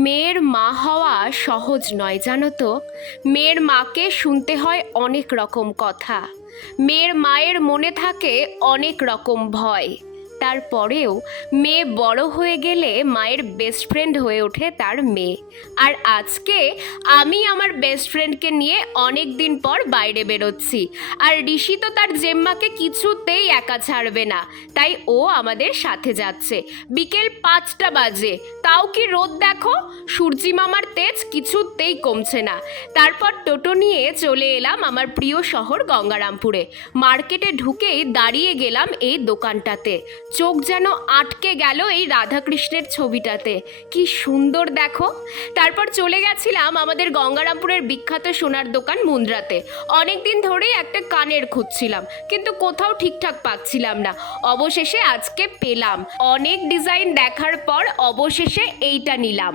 মেয়ের মা হওয়া সহজ নয় জানো তো। মেয়ের মাকে শুনতে হয় অনেক রকম কথা। মেয়ের মায়ের মনে থাকে অনেক রকম ভয়। তারপরেও মেয়ে বড় হয়ে গেলে মায়ের বেস্ট ফ্রেন্ড হয়ে ওঠে তার মেয়ে। আর আজকে আমি আমার বেস্ট ফ্রেন্ডকে নিয়ে অনেক দিন পর বাইরে বেরোচ্ছি। আর ঋষি তো তার জেম্মাকে কিছুতেই একা ছাড়বে না, তাই ও আমাদের সাথে যাচ্ছে। বিকেল 5টা বাজে, তাও কি রোদ দেখো। সূর্যি মামার তেজ কিছুতেই কমছে না। তারপর টোটো নিয়ে চলে এলাম আমার প্রিয় শহর গঙ্গারামপুরে। মার্কেটে ঢুকেই দাঁড়িয়ে গেলাম এই দোকানটাতে। চোখ যেন আটকে গেল এই রাধাকৃষ্ণের ছবিটাতে, কি সুন্দর দেখো। তারপর চলে গেছিলাম আমাদের গঙ্গারামপুরের বিখ্যাত সোনার দোকান মুন্দ্রাতে। অনেক দিন ধরেই একটা কানের খুঁজছিলাম, কিন্তু কোথাও ঠিকঠাক পাচ্ছিলাম না। অবশেষে আজকে পেলাম। অনেক ডিজাইন দেখার পর অবশেষে এইটা নিলাম।